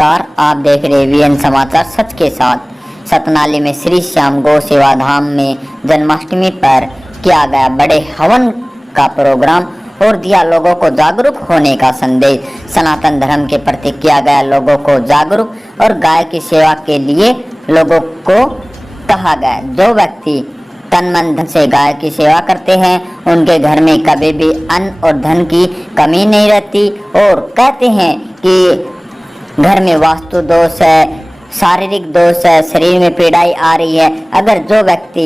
नमस्कार, आप देख रहे वीएन समाचार सच के साथ। सतनाली में श्री श्याम गौ सेवा धाम में जन्माष्टमी पर किया गया बड़े हवन का प्रोग्राम और दिया लोगों को जागरूक होने का संदेश। सनातन धर्म के प्रति किया गया लोगों को जागरूक और गाय की सेवा के लिए लोगों को कहा गया जो व्यक्ति तन मन धन से गाय की सेवा करते हैं उनके घर में कभी भी अन्न और धन की कमी नहीं रहती। और कहते हैं कि घर में वास्तु दोष है, शारीरिक दोष है, शरीर में पीड़ाई आ रही है, अगर जो व्यक्ति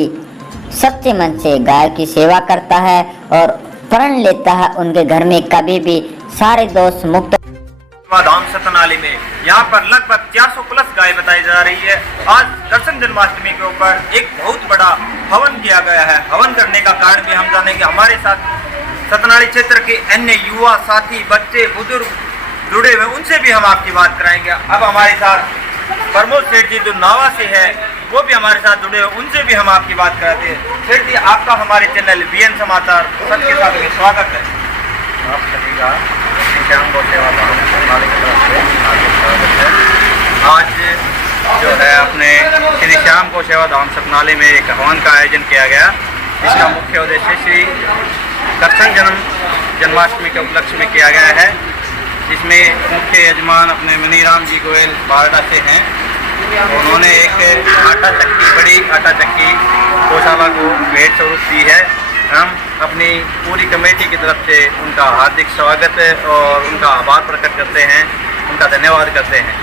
सच्चे मन से गाय की सेवा करता है और प्रण लेता है उनके घर में कभी भी सारे दोष मुक्त। धाम सतनाली में यहाँ पर लगभग 400 प्लस गाय बताई जा रही है। आज कृष्ण जन्माष्टमी के ऊपर एक बहुत बड़ा हवन किया गया है। हवन करने का कारण भी हम जानेंगे। हमारे साथ सतनाली क्षेत्र के अन्य युवा साथी, बच्चे, बुजुर्ग जुड़े हुए, उनसे भी हम आपकी बात कराएंगे। अब हमारे साथ प्रमोद सेठ जी जो नावा से है वो भी हमारे साथ जुड़े हुए, उनसे भी हम आपकी बात कराते हैं। सेठ जी, आपका हमारे चैनल वीएन समाचार सच के साथ में स्वागत है। आप सभी का श्याम गौ सेवा धाम सतनाली की तरफ से हार्दिक स्वागत है। आज जो है अपने श्री श्याम गौ सेवा धाम सतनाली में एक हवन का आयोजन किया गया, जिसका मुख्य उद्देश्य श्री कृष्ण जन्माष्टमी के उपलक्ष्य में किया गया है, जिसमें मुख्य यजमान अपने मनीराम जी गोयल बारडा से हैं। उन्होंने एक बड़ी आटा चक्की गौशाला को भेंट स्वरूप दी है। हम अपनी पूरी कमेटी की तरफ से उनका हार्दिक स्वागत और उनका आभार प्रकट करते हैं, उनका धन्यवाद करते हैं।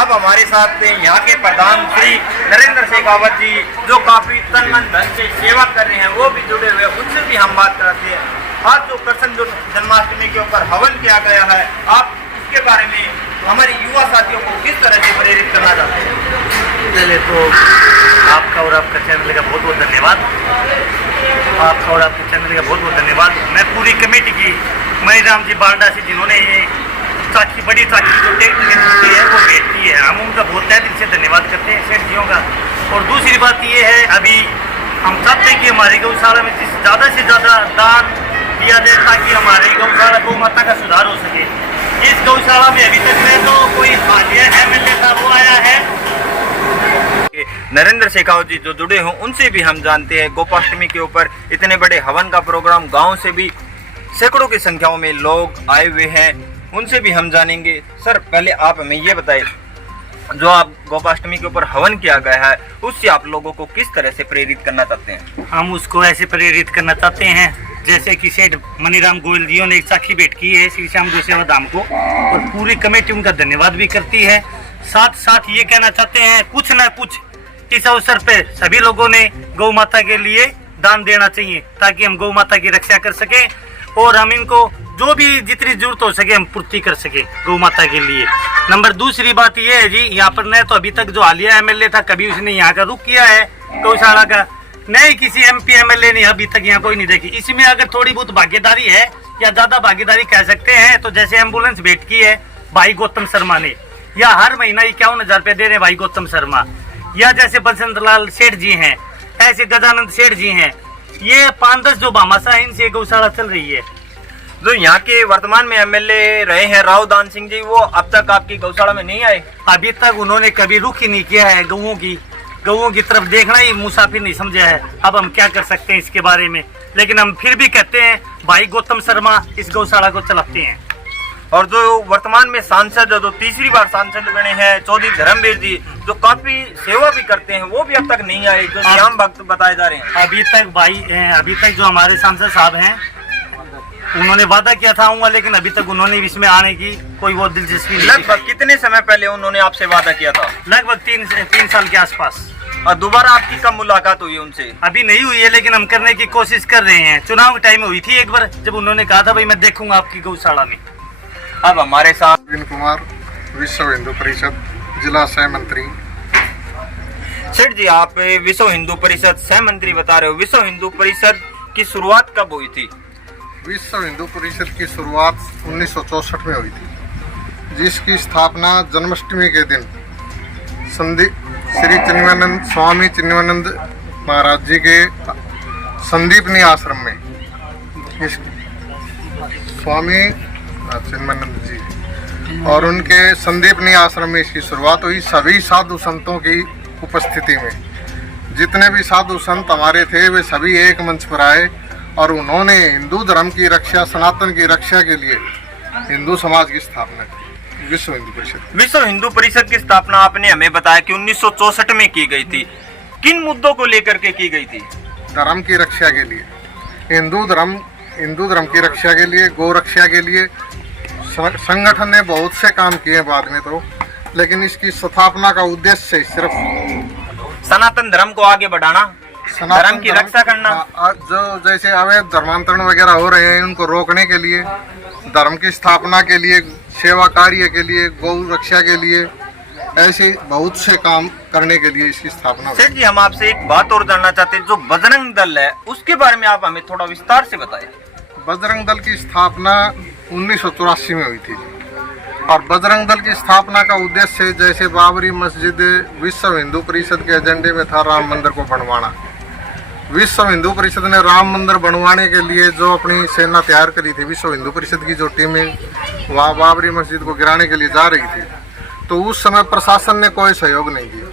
अब हमारे साथ यहाँ के प्रधान श्री नरेंद्र शेखावत जी जो काफी तन मन धन से सेवा कर रहे हैं वो भी जुड़े हुए, उनसे भी हम बात करते हैं। आज जो कृष्ण जन्माष्टमी के ऊपर हवन किया गया है, आप इसके बारे में हमारे युवा साथियों को किस तरह से प्रेरित करना चाहते हैं? पहले तो आपका और आपका चैनल का बहुत बहुत धन्यवाद। आपका और आपके चैनल का बहुत बहुत धन्यवाद। मैं पूरी कमेटी की मनीराम जी बारडा से, जिन्होंने ये बड़ी चाकी जो टेक्निक है वो भेंट की है, हम उनका बहुत तहे दिल से धन्यवाद करते हैं सेठ जियों का। और दूसरी बात ये है, अभी हम चाहते हैं कि हमारी गौशाला में ज़्यादा से ज़्यादा दान दिया जाए ताकि हमारी गौशाला गौ माता का सुधार हो सके। इस गौशाला में अभी तक में तो कोई हालिया MLA था वो आया है। नरेंद्र शेखावत जी जो जुड़े हों उनसे भी हम जानते हैं। गोपाष्टमी के ऊपर इतने बड़े हवन का प्रोग्राम, गांव से भी सैकड़ों की संख्याओं में लोग आए हुए हैं, उनसे भी हम जानेंगे। सर, पहले आप हमें ये बताइए, जो आप गोपाष्टमी के ऊपर हवन किया गया है उससे आप लोगों को किस तरह से प्रेरित करना चाहते हैं? हम उसको ऐसे प्रेरित करना चाहते हैं जैसे कि सेठ मनीराम गोयल जी ने एक साखी भेंट की है श्री श्याम गौ सेवा धाम को, और पूरी कमेटी उनका धन्यवाद भी करती है। साथ साथ ये कहना चाहते हैं कुछ ना कुछ इस अवसर पे सभी लोगों ने गौ माता के लिए दान देना चाहिए ताकि हम गौ माता की रक्षा कर सके और हम इनको जो भी जितनी जरूरत हो सके हम पूर्ति कर सके गौ माता के लिए। नंबर दूसरी बात ये है जी, यहाँ पर न तो अभी तक जो हालिया MLA था कभी उसने यहाँ का रुख किया है गौशाला का, नहीं किसी MP MLA ने अभी तक यहाँ कोई नहीं देखी। इसमें अगर थोड़ी बहुत भागीदारी है या ज्यादा भागीदारी कह सकते हैं तो जैसे एम्बुलेंस भेंट की है भाई गौतम शर्मा ने, या हर महीना 51,000 रुपये दे रहे भाई गौतम शर्मा, या जैसे बसंत लाल सेठ जी हैं, ऐसे गजानंद सेठ जी हैं, ये 5-10 जो भामाशाह हैं इनसे गौशाला चल रही है। जो यहाँ के वर्तमान में MLA रहे हैं राव दान सिंह जी, वो अब तक आपकी गौशाला में नहीं आए? अभी तक उन्होंने कभी रुख ही नहीं किया है, गौओं की तरफ देखना ही मुसाफिर नहीं समझा है। अब हम क्या कर सकते हैं इसके बारे में, लेकिन हम फिर भी कहते हैं भाई गौतम शर्मा इस गौशाला को चलाते हैं। और जो वर्तमान में सांसद, जो तीसरी बार सांसद बने हैं चौधरी धर्मवीर जी, जो काफी सेवा भी करते हैं, वो भी अब तक नहीं आए, जो श्याम भक्त बताए जा रहे हैं। अभी तक जो हमारे सांसद साहब हैं उन्होंने वादा किया था आऊंगा, लेकिन अभी तक उन्होंने इसमें आने की कोई वो दिलचस्पी नहीं। लगभग कितने समय पहले उन्होंने आपसे वादा किया था? लगभग 3 साल के आसपास। और दोबारा आपकी कब मुलाकात हुई उनसे? अभी नहीं हुई है, लेकिन हम करने की कोशिश कर रहे हैं। चुनाव के टाइम में हुई थी एक बार, जब उन्होंने कहा था भाई मैं देखूंगा आपकी गौशाला में। अब हमारे साथ प्रवीण कुमार, विश्व हिंदू परिषद जिला सह मंत्री। सेठ जी, आप विश्व हिंदू परिषद सह मंत्री बता रहे हो, विश्व हिंदू परिषद की शुरुआत कब हुई थी? विश्व हिंदू परिषद की शुरुआत 1964 में हुई थी, जिसकी स्थापना जन्माष्टमी के दिन श्री चिन्मयानंद स्वामी चिन्मयानंद महाराज जी के संदीपनी आश्रम में स्वामी चिन्मयानंद जी और उनके संदीपनी आश्रम में इसकी शुरुआत हुई, सभी साधु संतों की उपस्थिति में। जितने भी साधु संत हमारे थे वे सभी एक मंच पर आए और उन्होंने हिंदू धर्म की रक्षा, सनातन की रक्षा के लिए हिंदू समाज की स्थापना की, विश्व हिंदू परिषद। विश्व हिंदू परिषद की स्थापना आपने हमें बताया कि 1964 में की गई थी। किन मुद्दों को लेकर के की गई थी? धर्म की रक्षा के लिए, हिंदू धर्म की रक्षा के लिए, गौ रक्षा के लिए। संगठन ने बहुत से काम किए बाद में तो, लेकिन इसकी स्थापना का उद्देश्य सिर्फ सनातन धर्म को आगे बढ़ाना, धर्म की रक्षा करना। जो जैसे अवैध धर्मांतरण वगैरह हो रहे हैं उनको रोकने के लिए, धर्म की स्थापना के लिए, सेवा कार्य के लिए, गौ रक्षा के लिए, ऐसे बहुत से काम करने के लिए इसकी स्थापना। सेठ जी, हम आपसे एक बात और जानना चाहते हैं, जो बजरंग दल है उसके बारे में आप हमें थोड़ा विस्तार से बताएं। बजरंग दल की स्थापना 1984 में हुई थी और बजरंग दल की स्थापना का उद्देश्य जैसे बाबरी मस्जिद विश्व हिंदू परिषद के एजेंडे में था राम मंदिर को बनवाना। विश्व हिंदू परिषद ने राम मंदिर बनवाने के लिए जो अपनी सेना तैयार करी थी, विश्व हिंदू परिषद की जो टीमें वहाँ बाबरी मस्जिद को गिराने के लिए जा रही थी, तो उस समय प्रशासन ने कोई सहयोग नहीं दिया,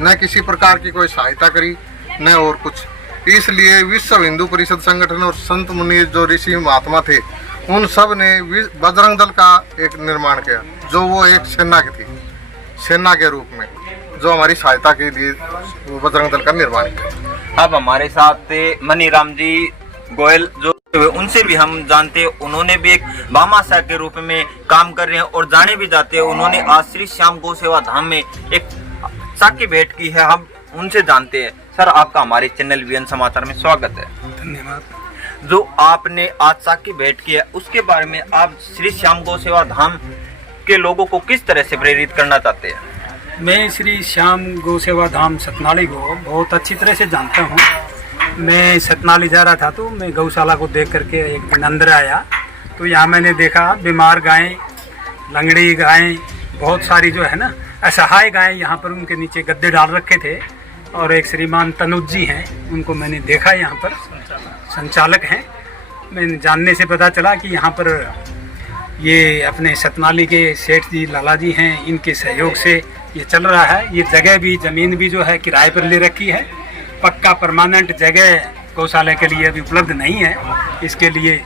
न किसी प्रकार की कोई सहायता करी, न और कुछ। इसलिए विश्व हिंदू परिषद संगठन और संत मुनि जो ऋषि महात्मा थे उन सब ने बजरंग दल का एक निर्माण किया, जो वो एक सेना की थी, सेना के रूप में जो हमारी सहायता के लिए वो बजरंग दल का निर्माण किया। अब हमारे साथ मनीराम जी गोयल जो उनसे भी हम जानते हैं, उन्होंने भी एक भामाशाह के रूप में काम कर रहे हैं और जाने भी जाते हैं। उन्होंने आज श्री श्याम गौ सेवा धाम में एक साकी भेंट की है, हम उनसे जानते हैं। सर, आपका हमारे चैनल वीएन समाचार में स्वागत है। धन्यवाद। जो आपने आज साकी भेंट की है उसके बारे में आप श्री श्याम गौ सेवा धाम के लोगों को किस तरह से प्रेरित करना चाहते हैं? मैं श्री श्याम गौ सेवा धाम सतनाली को बहुत अच्छी तरह से जानता हूँ। मैं सतनाली जा रहा था तो मैं गौशाला को देख करके एक दिन अंदर आया, तो यहाँ मैंने देखा बीमार गायें, लंगड़ी गायें, बहुत सारी जो है ना असहाय गायें यहाँ पर उनके नीचे गद्दे डाल रखे थे। और एक श्रीमान तनुज जी हैं, उनको मैंने देखा, यहाँ पर संचालक हैं। मैंने जानने से पता चला कि यहाँ पर ये अपने सतनाली के सेठ जी लाला जी हैं, इनके सहयोग से ये चल रहा है। ये जगह भी, ज़मीन भी जो है किराए पर ले रखी है, पक्का परमानेंट जगह गौशाला के लिए अभी उपलब्ध नहीं है। इसके लिए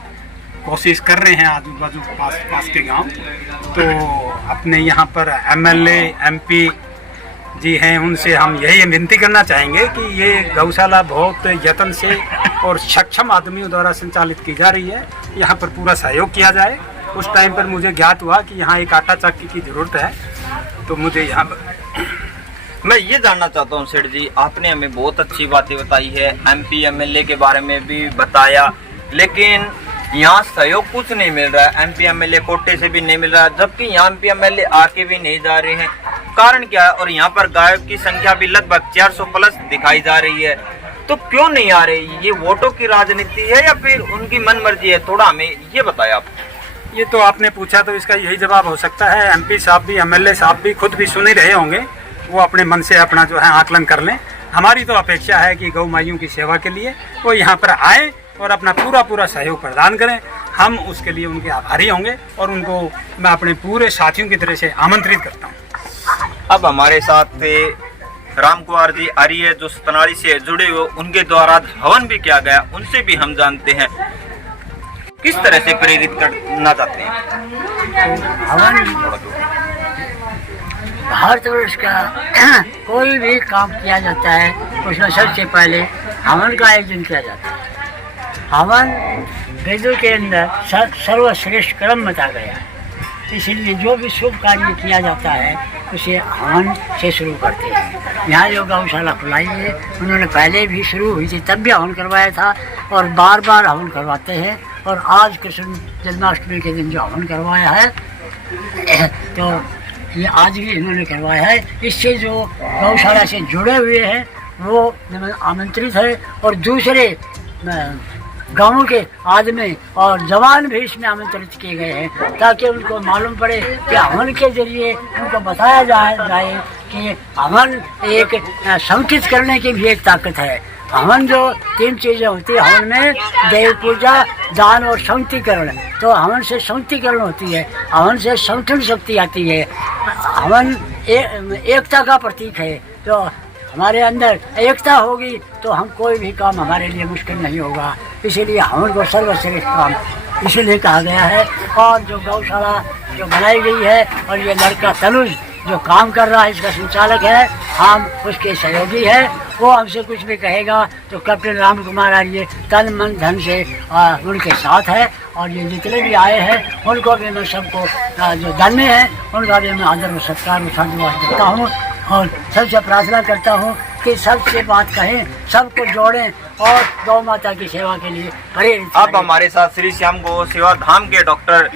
कोशिश कर रहे हैं आजू बाजू पास के गांव। तो अपने यहाँ पर एमएलए एमपी जी हैं, उनसे हम यही विनती करना चाहेंगे कि ये गौशाला बहुत यत्न से और सक्षम आदमियों द्वारा संचालित की जा रही है, यहाँ पर पूरा सहयोग किया जाए। उस टाइम पर मुझे ज्ञात हुआ कि यहाँ एक आटा चक्की की ज़रूरत है, तो मुझे यहाँ मैं ये जानना चाहता हूँ सेठ जी, आपने हमें बहुत अच्छी बातें बताई है, एमपी एमएलए के बारे में भी बताया, लेकिन यहाँ सहयोग कुछ नहीं मिल रहा है। एमपी एमएलए कोटे से भी नहीं मिल रहा है, जबकि यहाँ एमपी एमएलए आके भी नहीं जा रहे हैं। कारण क्या है? और यहाँ पर गायों की संख्या भी लगभग 400 प्लस दिखाई जा रही है, तो क्यों नहीं आ रही? ये वोटों की राजनीति है या फिर उनकी मन मर्जी है? थोड़ा हमें ये बताया आप। ये तो आपने पूछा तो इसका यही जवाब हो सकता है। एमपी साहब भी, एमएलए साहब भी खुद भी सुन ही रहे होंगे, वो अपने मन से अपना जो है आकलन कर लें। हमारी तो अपेक्षा है कि गौ माइयों की सेवा के लिए वो यहाँ पर आए और अपना पूरा सहयोग प्रदान करें। हम उसके लिए उनके आभारी होंगे और उनको मैं अपने पूरे साथियों की तरह से आमंत्रित करता हूँ। अब हमारे साथ राम कुमार जी आर्य जो सतनाली से जुड़े हुए, उनके द्वारा हवन भी किया गया, उनसे भी हम जानते हैं किस तरह से प्रेरित करना चाहते हैं। हवन भारतवर्ष का कोई भी काम किया जाता है उसमें सबसे पहले हवन का आयोजन किया जाता है। हवन वेदों के अंदर सर्वश्रेष्ठ कर्म बता गया है, इसलिए जो भी शुभ कार्य किया जाता है उसे हवन से शुरू करते हैं। यहाँ जो गौशाला खुलाई है उन्होंने पहले भी शुरू हुई थी, तब भी हवन करवाया था और बार बार हवन करवाते हैं। और आज कृष्ण जन्माष्टमी के दिन जो हवन करवाया है तो ये आज भी इन्होंने करवाया है। इससे जो गौशाला से जुड़े हुए हैं वो आमंत्रित है और दूसरे गाँव के आदमी और जवान भी इसमें आमंत्रित किए गए हैं, ताकि उनको मालूम पड़े कि हवन के जरिए उनको बताया जाए कि हवन एक संकित करने की भी एक ताकत है। हवन जो 3 चीज़ें होती है, हवन में देव पूजा, दान और संगीकरण। तो हवन से संगीकरण होती है, हवन से संगठन शक्ति आती है। हवन एकता का प्रतीक है। तो हमारे अंदर एकता होगी तो हम कोई भी काम हमारे लिए मुश्किल नहीं होगा। इसीलिए हवन को सर्वश्रेष्ठ काम इसीलिए कहा गया है। और जो गौशाला जो बनाई गई है और ये लड़का तनुज जो काम कर रहा है, इसका संचालक है, हम उसके सहयोगी हैं। वो हमसे कुछ भी कहेगा तो कैप्टन राम कुमार आर्य तन मन धन से उनके साथ है। और ये जितने भी आए हैं उनको भी मैं सबको जो धन्य है उनका भी मैं आदर और सत्कार और धन्यवाद देता हूँ। और सबसे प्रार्थना करता हूँ कि सबसे बात कहें, सबको जोड़ें और गौ माता की सेवा के लिए प्रेरित। अब हमारे साथ श्री श्याम गौ सेवा धाम के डॉक्टर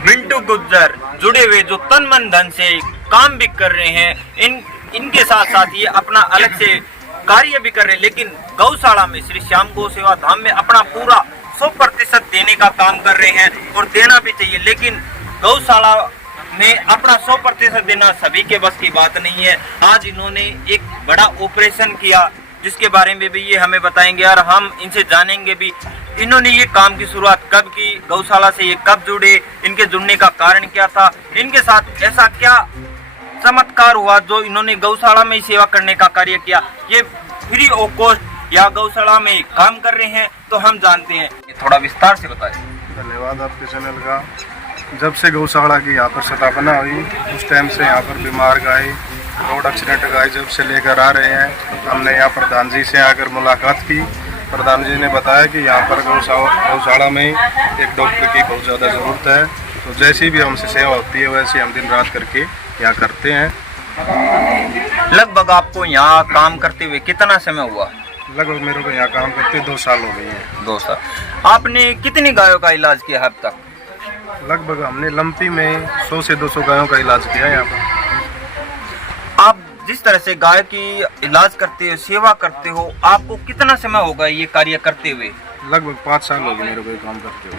बिंटू गुज्जर जुड़े हुए जो तन मन धन से काम भी कर रहे हैं। इनके साथ साथ ये अपना अलग से कार्य भी कर रहे हैं, लेकिन गौशाला में श्री श्याम गौ सेवा धाम में अपना पूरा 100% देने का काम कर रहे हैं और देना भी चाहिए। लेकिन गौशाला में अपना 100% देना सभी के बस की बात नहीं है। आज इन्होंने एक बड़ा ऑपरेशन किया जिसके बारे में भी ये हमें बताएंगे और हम इनसे जानेंगे भी इन्होंने ये काम की शुरुआत कब की, गौशाला से ये कब जुड़े, इनके जुड़ने का कारण क्या था, इनके साथ ऐसा क्या चमत्कार हुआ जो इन्होंने गौशाला में सेवा करने का कार्य किया। ये फ्री ऑफ कॉस्ट या गौशाला में काम कर रहे हैं, तो हम जानते हैं। थोड़ा विस्तार से बताएं। धन्यवाद आपके चैनल का। जब से गौशाला की यहाँ पर स्थापना हुई उस टाइम से यहाँ पर बीमार गाय, रोड एक्सीडेंट गाय जब से लेकर आ रहे हैं। हमने यहाँ प्रधान जी से आकर मुलाकात की। प्रधान जी ने बताया कि यहाँ पर गौशाला में एक डॉक्टर की बहुत ज़्यादा ज़रूरत है। तो जैसी भी हमसे सेवा होती है वैसे हम दिन रात करके यहाँ करते हैं। लगभग आपको यहाँ काम करते हुए कितना समय हुआ? लगभग मेरे को यहाँ काम करते 2 साल हो गए हैं। 2 साल। आपने कितनी गायों का इलाज किया अब तक? लगभग हमने लंपी में 100 से 200 गायों का इलाज किया यहाँ पर। आप जिस तरह से गाय की इलाज करते हो, सेवा करते हो, आपको कितना समय होगा ये कार्य करते हुए? लगभग 5 साल हो गए मेरे को काम करते हुए।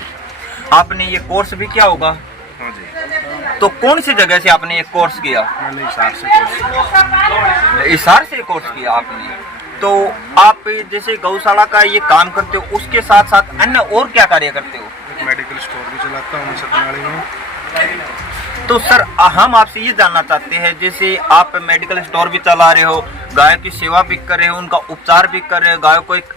आपने ये कोर्स भी किया होगा? हाँ जी। तो कौन सी जगह से आपने ये कोर्स किया? मैंने हिसार से कोर्स। हिसार से कोर्स किया आपने। तो आप जैसे गौशाला का ये काम करते हो, उसके साथ साथ अन्य और क्या कार्य करते हो? एक मेडिकल स्टोर भी चलाता हूँ सतनाड़ी में। तो सर हम आपसे ये जानना चाहते हैं, जैसे आप मेडिकल स्टोर भी चला रहे हो, गाय की सेवा भी कर रहे हो, उनका उपचार भी कर रहे हो, गायों को एक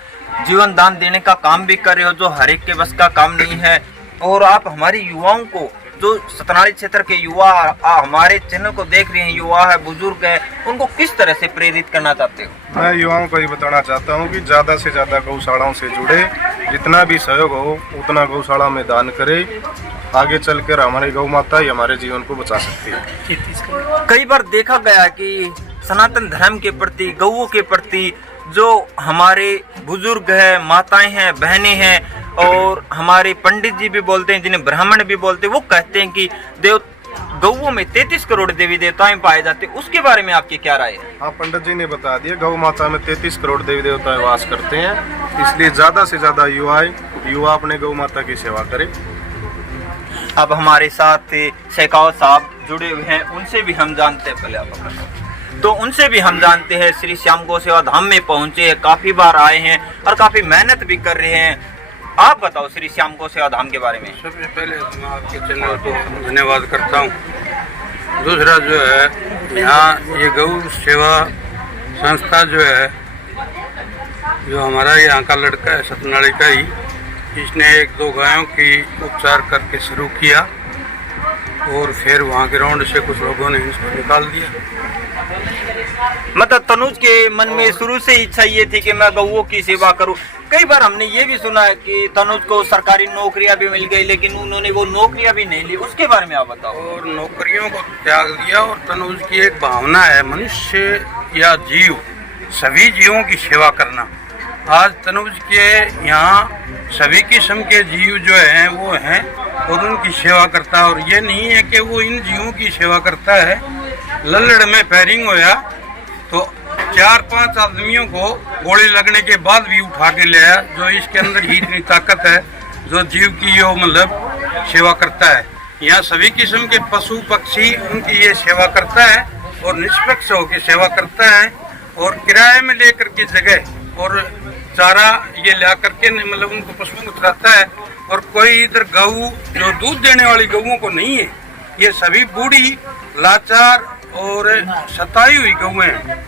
जीवन दान देने का काम भी कर रहे हो जो हर एक के बस का काम नहीं है। और आप हमारे युवाओं को, जो सतनाड़ी क्षेत्र के युवा हमारे चैनल को देख रहे हैं, युवा है, बुजुर्ग है, उनको किस तरह से प्रेरित करना चाहते हो? मैं युवाओं को ये बताना चाहता हूँ कि ज़्यादा से ज़्यादा गौशालाओं से जुड़े, जितना भी सहयोग हो उतना गौशाला में दान करे। आगे चलकर हमारी गौ माता ही हमारे जीवन को बचा सकती है। कई बार देखा गया कि सनातन धर्म के प्रति, गौओं के प्रति जो हमारे बुजुर्ग हैं, माताएं हैं, बहनें हैं और हमारे पंडित जी भी बोलते हैं, जिन्हें ब्राह्मण भी बोलते हैं, वो कहते हैं कि गौओं में 33 करोड़ देवी देवताएं पाए जाते हैं। उसके बारे में आपकी क्या राय है? हाँ, पंडित जी ने बता दिया, गौ माता में 33 करोड़ देवी देवता वास करते हैं। इसलिए ज़्यादा से ज़्यादा युवा अपने गौ माता की सेवा करें। अब हमारे साथ शेखावत साहब जुड़े हुए हैं, उनसे भी हम जानते हैं। पहले आप तो उनसे भी हम जानते हैं। श्री श्याम गौ सेवा धाम में पहुंचे हैं, काफ़ी बार आए हैं और काफ़ी मेहनत भी कर रहे हैं। आप बताओ श्री श्याम गौ सेवा धाम के बारे में। सबसे पहले मैं आपके चैनल को धन्यवाद करता हूँ। दूसरा जो है, यहाँ ये गौ सेवा संस्था जो है, जो हमारा यहाँ का लड़का है सतनाड़ी का ही, इसने 1-2 गायों की उपचार करके शुरू किया और फिर वहाँ के राउंड से कुछ लोगों ने इसको निकाल दिया। मतलब तनुज के मन में शुरू से इच्छा ये थी कि मैं गौओं की सेवा करूं। कई बार हमने ये भी सुना है कि तनुज को सरकारी नौकरियां भी मिल गई, लेकिन उन्होंने वो नौकरियां भी नहीं ली। उसके बारे में आप बताओ। और नौकरियों को त्याग दिया। और तनुज की एक भावना है, मनुष्य या जीव, सभी जीवों की सेवा करना। आज तनुज के यहाँ सभी किस्म के जीव जो हैं वो हैं और उनकी सेवा करता है। और ये नहीं है कि वो इन जीवों की सेवा करता है। लल्लड़ में फायरिंग होया तो 4-5 आदमियों को गोली लगने के बाद भी उठा के ले आया। जो इसके अंदर ही इतनी ताकत है, जो जीव की यो मतलब सेवा करता है। यहाँ सभी किस्म के पशु पक्षी उनकी ये सेवा करता है और निष्पक्ष होकर सेवा करता है। और किराए में लेकर की जगह और चारा ये ला करके मतलब उनको पशुओं को खिलाता है। और कोई इधर गऊ जो दूध देने वाली गऊओं को नहीं है, ये सभी बूढ़ी लाचार और सताई हुई गऊएं हैं।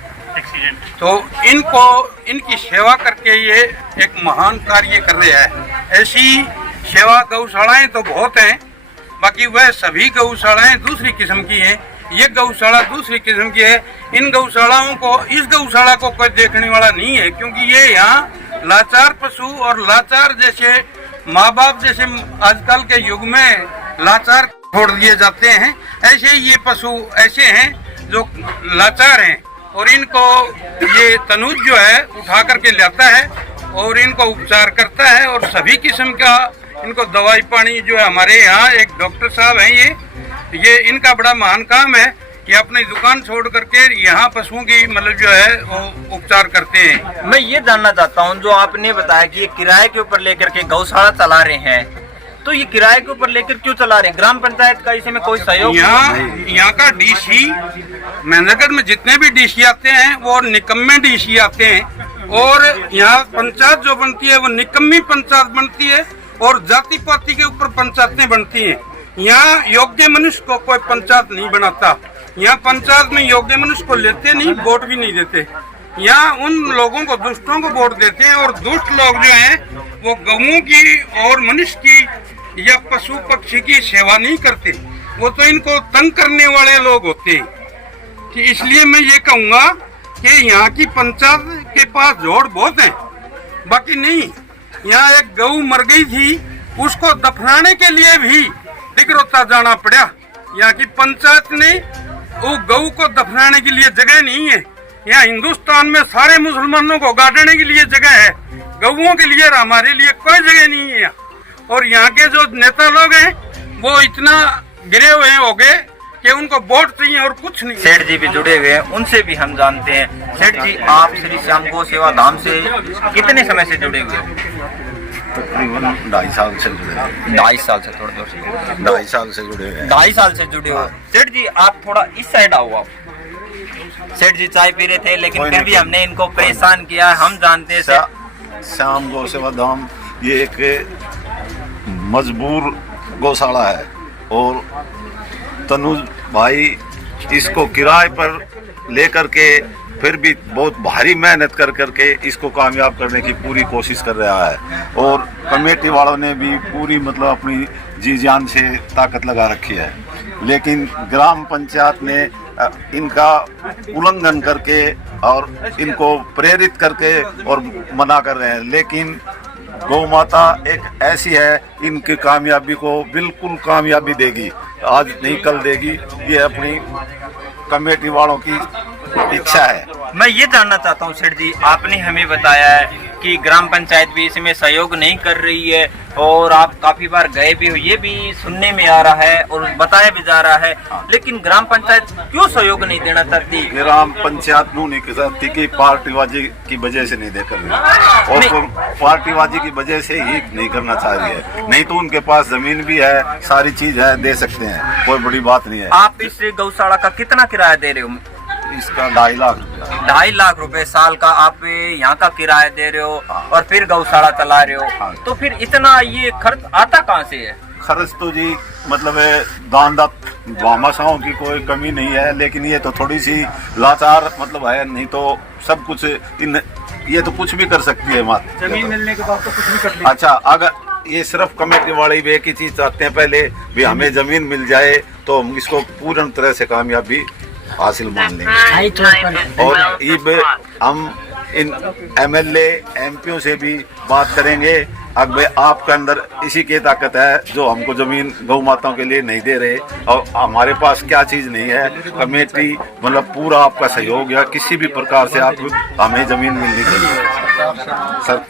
तो इनको इनकी सेवा करके ये एक महान कार्य कर रहा है। ऐसी सेवा गौशालाएं तो बहुत हैं, बाकी वह सभी गौशालाएं दूसरी किस्म की हैं। ये गौशाला दूसरी किस्म की है। इन गौशालाओं को, इस गौशाला को कोई देखने वाला नहीं है, क्योंकि ये यहाँ लाचार पशु और लाचार जैसे माँ बाप जैसे आजकल के युग में लाचार छोड़ दिए जाते हैं, ऐसे ही ये पशु ऐसे हैं जो लाचार हैं। और इनको ये तनुज जो है उठा करके लाता है और इनको उपचार करता है। और सभी किस्म का इनको दवाई पानी जो है, हमारे यहाँ एक डॉक्टर साहब हैं, ये इनका बड़ा महान काम है कि अपनी दुकान छोड़ करके यहाँ पशुओं की मतलब जो है वो उपचार करते हैं। मैं ये जानना चाहता हूँ, जो आपने बताया कि ये किराए के ऊपर लेकर के गौशाला चला रहे हैं, तो ये किराए के ऊपर लेकर क्यों चला रहे हैं? ग्राम पंचायत का इसमें कोई सहयोग? यहाँ का डीसी, महेंद्रगढ़ में जितने भी डीसी आते हैं वो निकम्मे डीसी आते हैं। और यहाँ पंचायत जो बनती है वो निकम्मी पंचायत बनती है और जाति पाति के ऊपर पंचायतें बनती हैं। यहाँ योग्य मनुष्य को कोई पंचायत नहीं बनाता। यहाँ पंचायत में योग्य मनुष्य को लेते नहीं, वोट भी नहीं देते। यहाँ उन लोगों को, दुष्टों को वोट देते हैं। और दुष्ट लोग जो हैं वो गऊओं की और मनुष्य की या पशु पक्षी की सेवा नहीं करते, वो तो इनको तंग करने वाले लोग होते हैं। कि इसलिए मैं ये कहूँगा कि यहाँ की पंचायत के पास जोड़ बहुत है, बाकी नहीं। यहाँ एक गऊ मर गई थी, उसको दफनाने के लिए भी दिगरोता जाना पड़ा। यहाँ की पंचायत ने वो गऊ को दफनाने के लिए जगह नहीं है। यहाँ हिंदुस्तान में सारे मुसलमानों को गाड़ने के लिए जगह है, गऊओं के लिए और हमारे लिए कोई जगह नहीं है। और यहाँ के जो नेता लोग हैं वो इतना गिरे हुए हो गए कि उनको वोट चाहिए और कुछ नहीं। सेठ जी भी जुड़े हुए हैं, उनसे भी हम जानते हैं। सेठ जी, आप श्री श्याम गौ सेवा धाम से कितने समय से जुड़े हुए हैं? तकरीबन 2.5 साल से जुड़े हैं। 2.5 साल से, थोड़ा जोर से। 2.5 साल से जुड़े हैं। 2.5 साल से जुड़े हो। सेठ जी, आप थोड़ा इस साइड आओ। आप सेठ जी चाय पी रहे थे, लेकिन फिर भी हमने इनको परेशान किया। हम जानते हैं श्याम गौ सेवा धाम ये एक मजबूर गौशाला है और तनुज भाई इसको किराए पर लेकर के फिर भी बहुत भारी मेहनत कर करके इसको कामयाब करने की पूरी कोशिश कर रहा है। और कमेटी वालों ने भी पूरी मतलब अपनी जी जान से ताकत लगा रखी है, लेकिन ग्राम पंचायत ने इनका उल्लंघन करके और इनको प्रेरित करके और मना कर रहे हैं। लेकिन गौ माता एक ऐसी है, इनकी कामयाबी को बिल्कुल कामयाबी देगी, आज नहीं कल देगी। ये अपनी कमेटी वालों की इच्छा है। मैं ये जानना चाहता हूँ सेठ जी, आपने हमें बताया है कि ग्राम पंचायत भी इसमें सहयोग नहीं कर रही है और आप काफी बार गए भी हो, ये भी सुनने में आ रहा है और बताया भी जा रहा है, लेकिन ग्राम पंचायत क्यों सहयोग नहीं देना चाहती? ग्राम पंचायत नहीं कर सकती कि पार्टीबाजी की वजह से नहीं दे कर रही और पार्टीबाजी की वजह से ही नहीं करना चाह रही है। नहीं तो उनके पास जमीन भी है, सारी चीज है, दे सकते हैं, कोई बड़ी बात नहीं है। आप इस गौशाला का कितना किराया दे रहे हो? इसका 2.5 लाख। 2.5 लाख रुपए साल का आप यहाँ का किराया दे रहे हो और फिर गौशाला चला रहे हो, तो फिर इतना ये खर्च आता कहाँ से है? खर्च तो जी मतलब दान भामाशाहों की कोई कमी नहीं है, लेकिन ये तो थोड़ी सी लाचार मतलब है, नहीं तो सब कुछ ये तो कुछ भी कर सकती है माता। जमीन मिलने के बाद तो कुछ भी कर। अच्छा, अगर ये सिर्फ कमेटी वाले भी एक ही चीज चाहते हैं, पहले भी हमें जमीन मिल जाए तो हम इसको पूर्ण तरह से कामयाबी हासिल मान लेंगे। और ये हम इन एमएलए एमपीओ से भी बात करेंगे, अगर आपके अंदर इसी की ताकत है जो हमको जमीन गौ माताओं के लिए नहीं दे रहे और हमारे पास क्या चीज़ नहीं है। कमेटी मतलब पूरा आपका सहयोग या किसी भी प्रकार से आप हमें जमीन मिलनी चाहिए सर।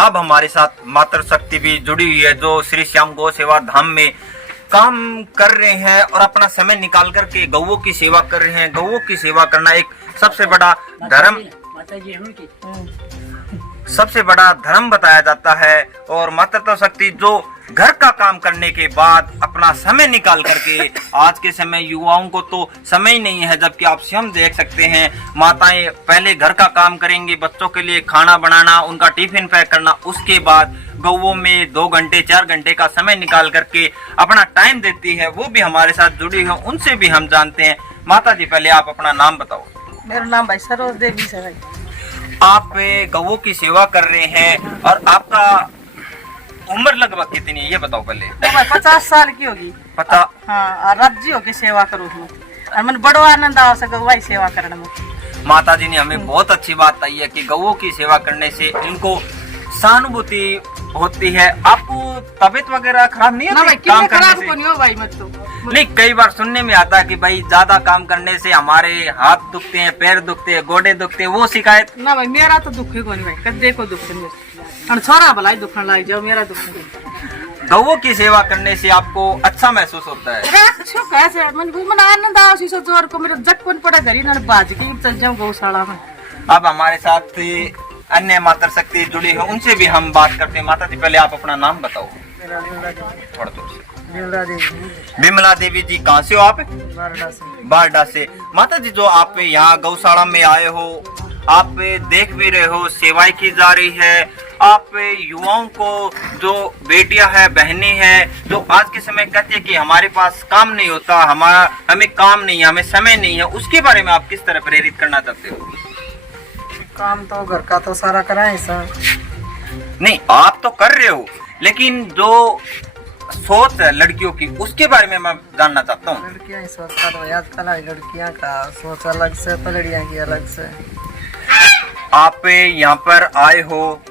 अब हमारे साथ मातृ शक्ति भी जुड़ी हुई है, जो श्री श्याम गौ सेवा धाम में काम कर रहे हैं और अपना समय निकाल करके गौओं की सेवा कर रहे हैं। गौओं की सेवा करना एक सबसे बड़ा धर्म बताया जाता है। और मातृत्व शक्ति जो घर का काम करने के बाद अपना समय निकाल करके, आज के समय युवाओं को तो समय ही नहीं है, जबकि आप स्वयं देख सकते हैं माताएं पहले घर का काम करेंगी, बच्चों के लिए खाना बनाना, उनका टिफिन पैक करना, उसके बाद गौवों में 2 घंटे 4 घंटे का समय निकाल करके अपना टाइम देती है, वो भी हमारे साथ जुड़ी है, उनसे भी हम जानते हैं। माता जी पहले आप अपना नाम बताओ। मेरा नाम भाई सरोज देवी है भाई। आप गौवों की सेवा कर रहे हैं और आपका उम्र लगभग कितनी है ये बताओ पहले। तो भाई 50 साल की होगी। पता। हाँ, और राज्य होगी सेवा करूँ और मन बड़ो आनंद आ सके गौवा सेवा करने में। माता जी ने हमें बहुत अच्छी बात बताई है कि गौवों की सेवा करने से इनको सहानुभूति होती है। आपको तबीयत वगैरह खराब नहीं ना होती भाई, काम खराब करने को से? नहीं हो भाई मत तो। नहीं, कई बार सुनने में आता है कि भाई ज्यादा काम करने से हमारे हाथ दुखते हैं, पैर दुखते हैं, गोडे दुखते हैं, वो शिकायत? ना भाई मेरा तो दुख ही को नहीं भाई, कदे को दुख नहीं। और छोरा भला ही दुखन लग जाओ, मेरा दुख नहीं। गौवों की सेवा करने से आपको अच्छा महसूस होता है? अच्छा कैसे मन आनंद आओ शीशो जोर को, मेरा जटपन पड़ा घरी ना बाज के चल जाऊं गौशाला में। अब हमारे साथ अन्य मातृ शक्ति जुड़ी है, उनसे भी हम बात करते हैं। माता जी पहले आप अपना नाम बताओ। थोड़ा दूर से। विमला देवी जी, कहाँ से हो आप? बारडा से। माता जी, जो आप यहाँ गौशाला में आए हो, आप देख भी रहे हो सेवाएं की जा रही है, आप युवाओं को, जो बेटियां हैं, बहनें हैं, जो आज के समय कहते हैं कि हमारे पास काम नहीं होता, हमें काम नहीं है, हमें समय नहीं है, उसके बारे में आप किस तरह प्रेरित करना चाहते हो? काम तो घर का तो सारा कराए सर। नहीं, आप तो कर रहे हो, लेकिन जो सोच है लड़कियों की, उसके बारे में मैं जानना चाहता हूँ। लड़कियां ही सोचता तो आजकल लड़कियां का सोच अलग से, लड़कियां की अलग से। आप यहाँ पर आए हो,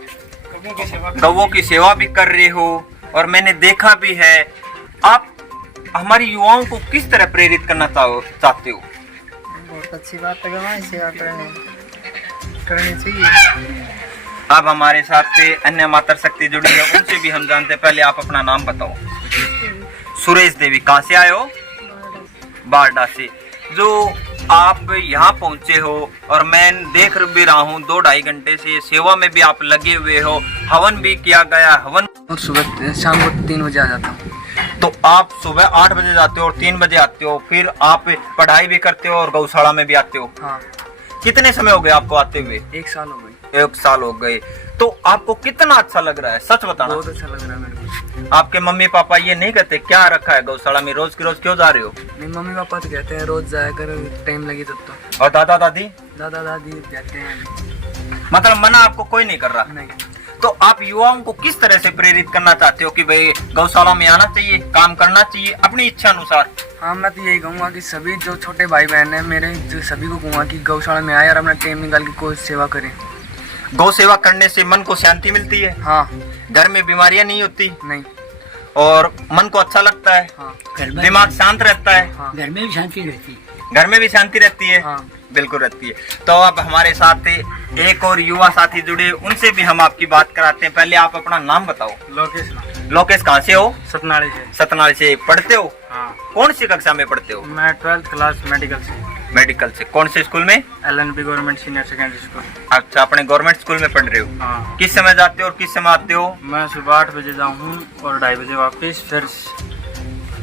गौवों की सेवा भी कर रहे हो, और मैंने देखा भी है, आप हमारी युवाओं को किस तरह प्रेरित करना चाहते हो? बहुत अच्छी बात है, गवाई सेवा करनी चाहिए। अब हमारे साथ अन्य मातृ शक्ति जुड़ी है, उनसे भी हम जानते हैं। पहले आप अपना नाम बताओ। सुरेश देवी, कहाँ से आए हो? बारडा से। जो आप यहाँ पहुँचे हो, और मैं देख भी रहा हूँ 2-2.5 घंटे से सेवा में भी आप लगे हुए हो, हवन भी किया गया। हवन और सुबह शाम को 3 बजे आ जाता हूँ। तो आप सुबह 8 बजे जाते हो और 3 बजे आते हो, फिर आप पढ़ाई भी करते हो और गौशाला में भी आते हो? हाँ। कितने समय हो गए आपको आते हुए? 1 साल हो गई। 1 साल हो गए। तो आपको कितना अच्छा लग रहा है, सच बताना? बहुत अच्छा लग रहा है मेरे को। आपके मम्मी पापा ये नहीं कहते क्या रखा है गौशाला में, रोज की रोज क्यों जा रहे हो? नहीं, मम्मी पापा तो कहते हैं रोज जाया कर, टाइम लगे तब तो। और दादा दादी? दादा दादी कहते हैं। मतलब मना आपको कोई नहीं कर रहा? नहीं। तो आप युवाओं को किस तरह से प्रेरित करना चाहते हो कि भाई गौशाला में आना चाहिए, काम करना चाहिए अपनी इच्छा अनुसार? हाँ, मैं तो यही कहूँगा कि सभी जो छोटे भाई बहन है मेरे, जो सभी को कहूँगा कि गौशाला में आए और अपना टाइम निकाल के कोई सेवा करें। गौ सेवा करने से मन को शांति मिलती है। हाँ। घर में बीमारियां नहीं होती। नहीं। और मन को अच्छा लगता है। हाँ। दिमाग शांत रहता है। हाँ। घर में भी शांति रहती है। घर में भी शांति रहती है। हाँ। बिल्कुल रहती है। तो अब हमारे साथ एक और युवा साथी जुड़े, उनसे भी हम आपकी बात कराते हैं। पहले आप अपना नाम बताओ। लोकेश। लोकेश, कहाँ से हो? सतनाली से। सतनाली से। पढ़ते हो? हाँ। कौन सी कक्षा में पढ़ते हो? मैं 12th क्लास मेडिकल से। मेडिकल से। कौन से स्कूल में? LNB government senior secondary school. अच्छा, अपने गवर्नमेंट स्कूल में पढ़ रहे हो? हाँ। किस समय जाते हो और किस समय आते हो? मैं सुबह 8 बजे जाऊँ और 2:30 बजे वापस, फिर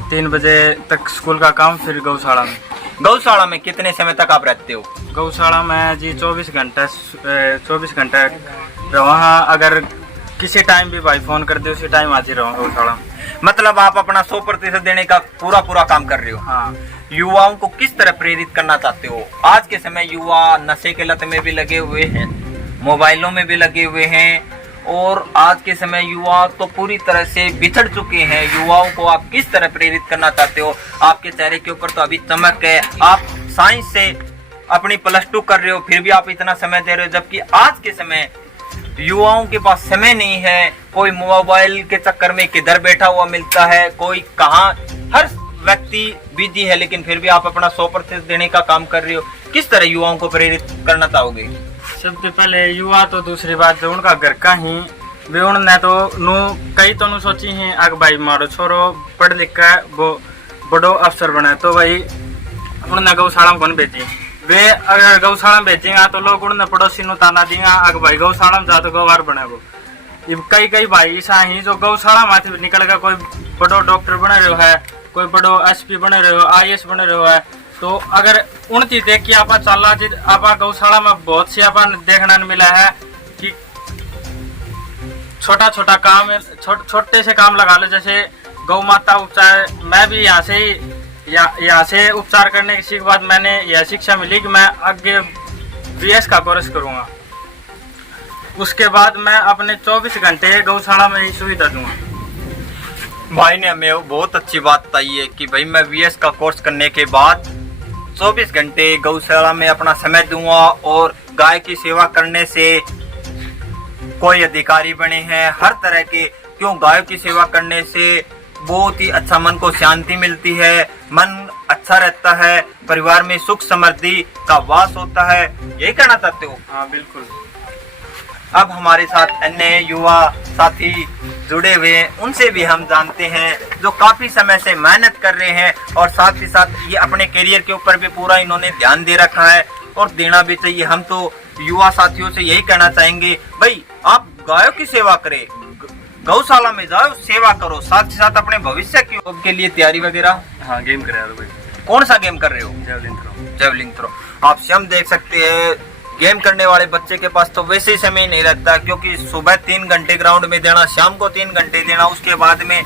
3 बजे तक स्कूल का काम, फिर गौशाला में। गौशाला में कितने समय तक आप रहते हो? गौशाला में जी 24 घंटे वहाँ, अगर किसी टाइम भी भाई फोन कर दे उसी टाइम हाजिर रहूँ गौशाला में। मतलब आप अपना 100% देने का पूरा काम कर रहे हो? हाँ। युवाओं को किस तरह प्रेरित करना चाहते हो? आज के समय युवा नशे के लत में भी लगे हुए हैं, मोबाइलों में भी लगे हुए हैं, और आज के समय युवा तो पूरी तरह से बिछड़ चुके हैं। युवाओं को आप किस तरह प्रेरित करना चाहते हो? आपके चेहरे के ऊपर तो अभी चमक है, आप साइंस से अपनी +2 कर रहे हो, फिर भी आप इतना समय दे रहे हो, जबकि आज के समय युवाओं के पास समय नहीं है। कोई मोबाइल के चक्कर में किधर बैठा हुआ मिलता है, कोई कहाँ, हर व्यक्ति बिजी है, लेकिन फिर भी आप अपना 100% देने का काम कर रहे हो। किस तरह युवाओं को प्रेरित करना चाहोगे? सबसे पहले युवा तो दूसरी बात जो उनका घर का ही वे उन्होंने तो कई तो सोची हैं अग भाई मारो छोरो पढ़ लिख कर वो बड़ो अफसर बने, तो भाई उन्होंने गौशाला में कौन भेजी। वे अगर गौशाला में भेजेंगे तो लोग उन्होंने पड़ोसी नु ताना देंगे अग भाई गौशाला में जा तो गवार बने वो। कई कई भाई ऐसा ही जो गौशाला माथे निकल कर कोई बड़ो डॉक्टर बन रहे हो है, कोई बड़ो एसपी बन रहे हो, IAS बन रहे हो है। तो अगर उनकी देख के आप चलना चीज आप गौशाला में बहुत सी अपन देखने मिला है कि छोटा छोटा काम छोटे से काम लगा लो, जैसे गौ माता उपचार। मैं भी यहाँ से उपचार करने के बाद मैंने यह शिक्षा मिली कि मैं आगे BS का कोर्स करूँगा। उसके बाद मैं अपने 24 घंटे गौशाला में ही सुविधा दूंगा। भाई ने हमें बहुत अच्छी बात बताई है कि भाई मैं BS का कोर्स करने के बाद 24 घंटे गौशाला में अपना समय दूंगा और गाय की सेवा करने से कोई अधिकारी बने हैं हर तरह के, क्यों गायों की सेवा करने से बहुत ही अच्छा मन को शांति मिलती है, मन अच्छा रहता है, परिवार में सुख समृद्धि का वास होता है। यही कहना चाहते हो? हाँ बिल्कुल। अब हमारे साथ अन्य युवा साथी जुड़े हुए हैं, उनसे भी हम जानते हैं जो काफी समय से मेहनत कर रहे हैं और साथ ही साथ ये अपने करियर के ऊपर भी पूरा इन्होंने ध्यान दे रखा है और देना भी चाहिए। हम तो युवा साथियों से यही कहना चाहेंगे, भाई आप गायों की सेवा करें, गौशाला में जाओ, सेवा करो, साथ ही साथ अपने भविष्य के लिए तैयारी वगैरह। हाँ गेम कर रहे हो। कौन सा गेम कर रहे हो? Javelin throw. Javelin throw. आप स्वयं देख सकते हैं गेम करने वाले बच्चे के पास तो वैसे ही समय नहीं रहता, क्योंकि सुबह 3 घंटे ग्राउंड में देना, शाम को 3 घंटे देना, उसके बाद में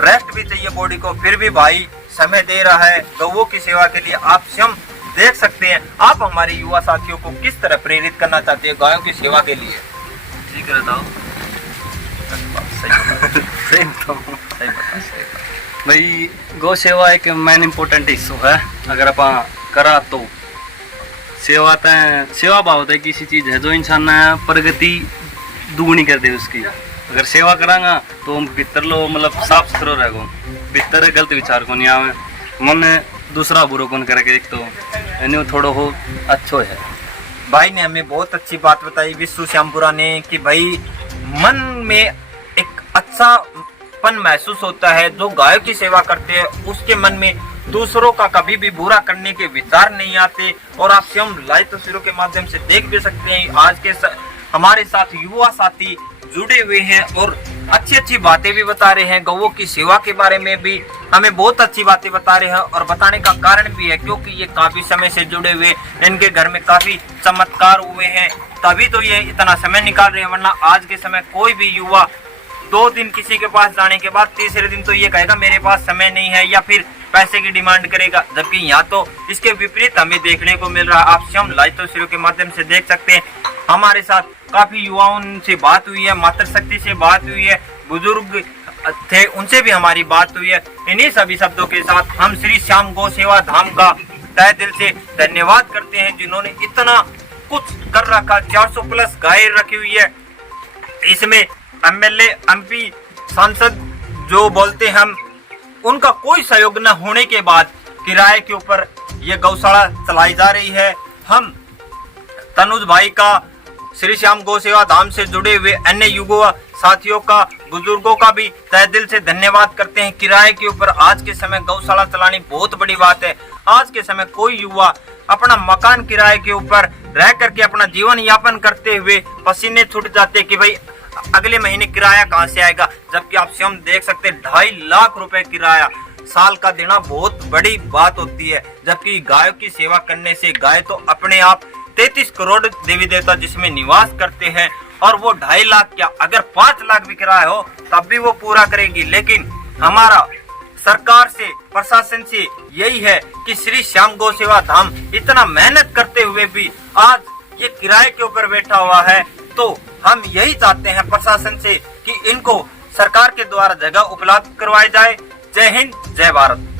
रेस्ट भी चाहिए बॉडी को, फिर भी भाई समय दे रहा है गौओं की सेवा के लिए। आप स्वयं देख सकते हैं। आप हमारे युवा साथियों को किस तरह प्रेरित करना चाहते हैं गायों की सेवा के लिए? ठीक है बताओ। सही बताओ। भाई गौ सेवा एक मेन इम्पोर्टेंट हिस्सो है। अगर आप करा तो सेवा भाव है किसी चीज है जो इंसान प्रगति दुगनी कर दे उसकी। अगर सेवा करांगा तो हम भीतर लो मतलब साफ सुथरा रहेगा, भीतर गलत विचार को नहीं आवे, मन दूसरा बुरो कौन करके एक तो थोड़ा हो अच्छो है। भाई ने हमें बहुत अच्छी बात बताई विश्व श्यामपुरा ने कि भाई मन में एक अच्छापन महसूस होता है। जो गायों की सेवा करते हैं उसके मन में दूसरों का कभी भी बुरा करने के विचार नहीं आते। और आप स्वयं लाइव तस्वीरों के माध्यम से देख भी सकते हैं, आज के हमारे साथ युवा साथी जुड़े हुए हैं और अच्छी अच्छी बातें भी बता रहे हैं। गौओं की सेवा के बारे में भी हमें बहुत अच्छी बातें बता रहे हैं और बताने का कारण भी है क्योंकि ये काफी समय से जुड़े हुए, इनके घर में काफी चमत्कार हुए हैं, तभी तो ये इतना समय निकाल रहे हैं। वरना आज के समय कोई भी युवा 2 दिन किसी के पास जाने के बाद तीसरे दिन तो ये कहेगा मेरे पास समय नहीं है या फिर पैसे की डिमांड करेगा, जबकि यहाँ तो इसके विपरीत हमें देखने को मिल रहा है। आप स्वयं लाइव तस्वीरों के माध्यम से देख सकते हैं। हमारे साथ काफी युवाओं से बात हुई है, मातृशक्ति से बात हुई है, बुजुर्ग थे उनसे भी हमारी बात हुई है। इन्हीं सभी शब्दों के साथ हम श्री श्याम गौ सेवा धाम का तहे दिल से धन्यवाद करते हैं जिन्होंने इतना कुछ कर रखा। 400 प्लस गाय रखी हुई है, इसमें MLA MP सांसद जो बोलते हम उनका कोई सहयोग न होने के बाद किराए के ऊपर ये गौशाला चलाई जा रही है। हम तनुज भाई का, श्री श्याम गौ सेवा धाम से जुड़े हुए अन्य युवा साथियों का, बुजुर्गों का भी तहे दिल से धन्यवाद करते हैं। किराए के ऊपर आज के समय गौशाला चलानी बहुत बड़ी बात है। आज के समय कोई युवा अपना मकान किराए के ऊपर रह करके अपना जीवन यापन करते हुए पसीने छूट जाते कि भाई अगले महीने किराया कहां से आएगा, जबकि आप स्वयं देख सकते 2.5 लाख रुपए किराया साल का देना बहुत बड़ी बात होती है। जबकि गायों की सेवा करने से गाय तो अपने आप 33 करोड़ देवी देवता जिसमें निवास करते हैं और वो 2.5 लाख क्या अगर 5 लाख भी किराया हो तब भी वो पूरा करेगी। लेकिन हमारा सरकार से, प्रशासन से यही है कि श्री श्याम गौ सेवा धाम इतना मेहनत करते हुए भी आज ये किराए के ऊपर बैठा हुआ है। तो हम यही चाहते हैं प्रशासन से कि इनको सरकार के द्वारा जगह उपलब्ध करवाई जाए। जय हिंद, जय भारत।